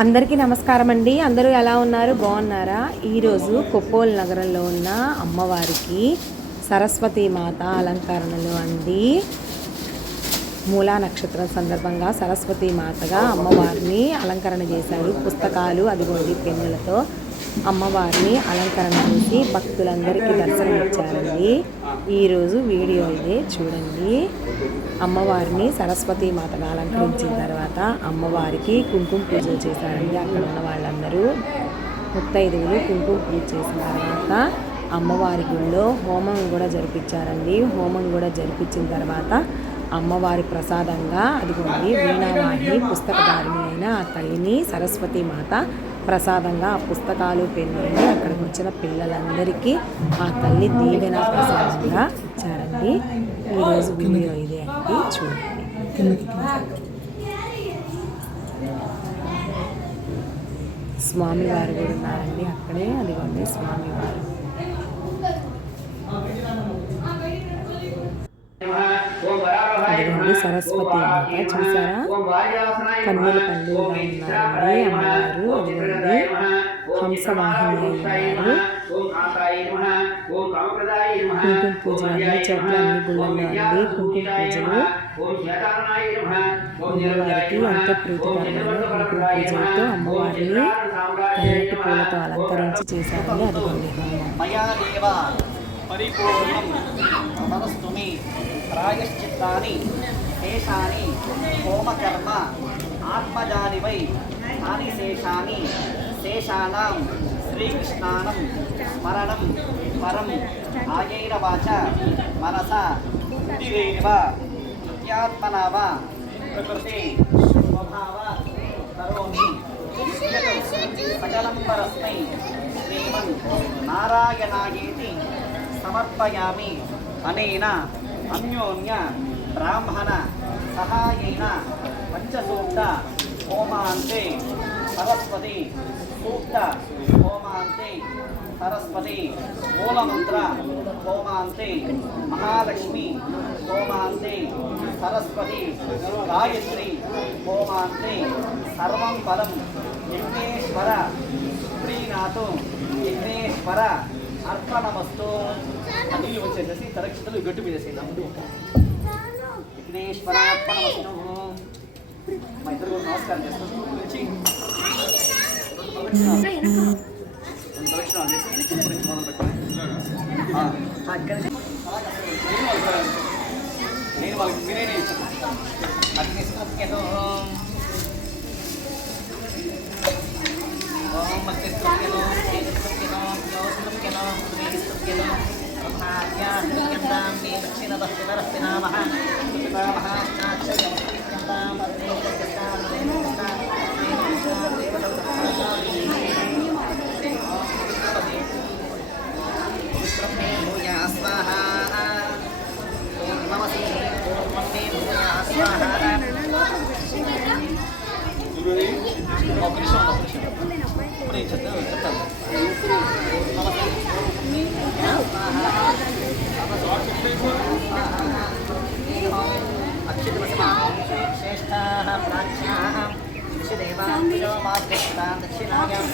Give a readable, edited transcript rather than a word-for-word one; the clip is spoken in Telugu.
అందరికీ నమస్కారం అండి. అందరూ ఎలా ఉన్నారు? బాగున్నారా? ఈరోజు కొప్పోలు నగరంలో ఉన్న అమ్మవారికి సరస్వతి మాత అలంకరణలు అండి. మూలా నక్షత్రం సందర్భంగా సరస్వతి మాతగా అమ్మవారిని అలంకరణ చేశారు. పుస్తకాలు అదిగోండి పెన్నులతో అమ్మవారిని అలంకరణ చేసి భక్తులందరికీ దర్శనం ఇచ్చారండి. ఈరోజు వీడియో ఇదే చూడండి. అమ్మవారిని సరస్వతి మాతగా అలంకరించిన తర్వాత అమ్మవారికి కుంకుమ పూజలు చేశారండి. అక్కడ ఉన్న వాళ్ళందరూ ముత్తైదువులు కుంకుమ పూజ చేసిన తర్వాత అమ్మవారి గుడిలో హోమం కూడా జరిపించారండి. హోమం కూడా జరిపించిన తర్వాత అమ్మవారి ప్రసాదంగా అదిగోండి వీణావాహిని పుస్తకధారిణి అయిన ఆ తల్లిని సరస్వతి మాత ప్రసాదంగా ఆ పుస్తకాలు పెన్నులని అక్కడికి వచ్చిన పిల్లలందరికీ ఆ తల్లి దీవెన ప్రసాదంగా ఇచ్చారండి. ఈరోజు వీడియో ఇదే అండి, చూడండి. స్వామివారు కూడా ఉన్నారండి అక్కడే, అదిగోండి స్వామివారు. అదిగోండి సరస్వతి మాత, చూసారా? కన్నుల పండుగగా ఉన్నారండి అమ్మవారు. అదిగోండి హంసవాహిని ఉన్నారు. కుంకుమ పూజలు అన్ని చోట్ల అన్ని గుళ్ళల్లో అండి కుంకుమ పూజలు. అమ్మవారికి ఎంతో ప్రీతికరమైన కుంకుమ పూజలతో అమ్మవారిని తెల్లటి పూలతో అలంకరించి చేశారండి. అదిగోండి పరిపూర్ణం ప్రాయశ్చిత్తాని శేషాని హోమకర్మ ఆత్మజాని వై తాని శేషాని శేషానాం శ్రీకృష్ణానం స్మరణం పరం ఆయైరవాచ మనస బుద్ధిరేవ నిత్యాత్మనావ ప్రకృతి స్వభావ కరోమి సకలం పరస్మై శ్రీమన్ నారాయణాయేతి సమర్పయామి అనేన అన్యోన్య బ్రాహ్మణ సహాయేన పంచసూక్త హోమాంతే సరస్వతి సూక్త హోమాంతే సరస్వతి మూలమంత్ర హోమాంతే మహాలక్ష్మి హోమాంతే సరస్వతి గాయత్రి హోమాంతే సర్వం ఫలం యజ్ఞేశ్వర ప్రీనాథు యజ్ఞేశ్వర అర్పణమస్తు. నీళ్ళు వచ్చేసేసి తరక్షితలు గట్టు మీద విఘ్నేశ్వర అర్పణమస్తు. మా ఇద్దరు కూడా నమస్కారం చేస్తాం. ప్రదక్షిణాలు చేసి మొదలు పెట్టాలి. నేను వాళ్ళకి మీరేనే ఇచ్చాను. అగ్నిస్కృత్యతో ఓం అగ్నిస్కృత్యతో తేజస్కృత్యతో జ్యోతిస్కృత్యతో పృథ్వీస్కృత్యతో బ్రహ్మాద్యాస్కృత్యంతాం మే దక్షిణదక్షిణరస్తినామః కృతికామః నాక్షయంతాం అగ్నిస్కృత్యస్తాం దేవకృష్ణాం దేవకృష్ణాం దేవకృష్ణాం బ్రహ్మే భూయా స్వాహా నమస్తే బ్రహ్మే భూయా స్వాహా. చెప్తాను శ్రేష్ఠాః ప్రాచ్యాః దక్షిణాయాం